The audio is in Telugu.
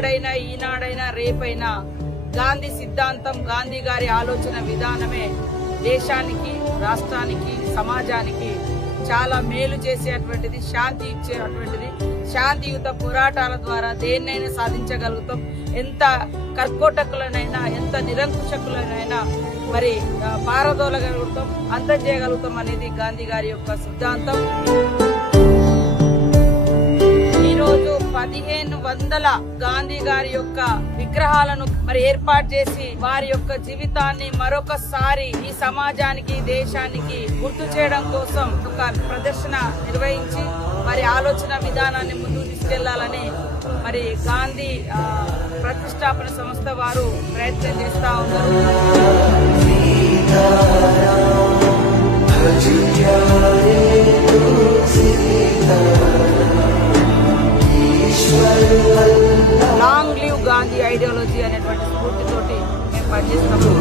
ఆనాడైనా ఈనాడైనా రేపైనా గాంధీ సిద్ధాంతం గాంధీ గారి ఆలోచన విధానమే దేశానికి రాష్ట్రానికి సమాజానికి చాలా మేలు చేసేటువంటిది శాంతి ఇచ్చేటువంటిది. శాంతియుత పోరాటాల ద్వారా దేన్నైనా సాధించగలుగుతాం. ఎంత కర్కోటకులనైనా ఎంత నిరంకుశకులనైనా మరి పారదోలగలుగుతాం అంతం చేయగలుగుతాం అనేది గాంధీ గారి యొక్క సిద్ధాంతం. పదిహేను వందల గాంధీ గారి యొక్క విగ్రహాలను మరి ఏర్పాటు చేసి వారి యొక్క జీవితాన్ని మరొకసారి ఈ సమాజానికి దేశానికి గుర్తు చేయడం కోసం ఒక ప్రదర్శన నిర్వహించి మరి ఆలోచన విధానాన్ని ముందుకు తీసుకెళ్ళాలని మరి గాంధీ ప్రతిష్టాపన సంస్థ వారు ప్రయత్నం చేస్తా ఉన్నారు. గాంధీ ఐడియాలజీ అనేటువంటి స్ఫూర్తితోటి మేము పనిచేస్తాము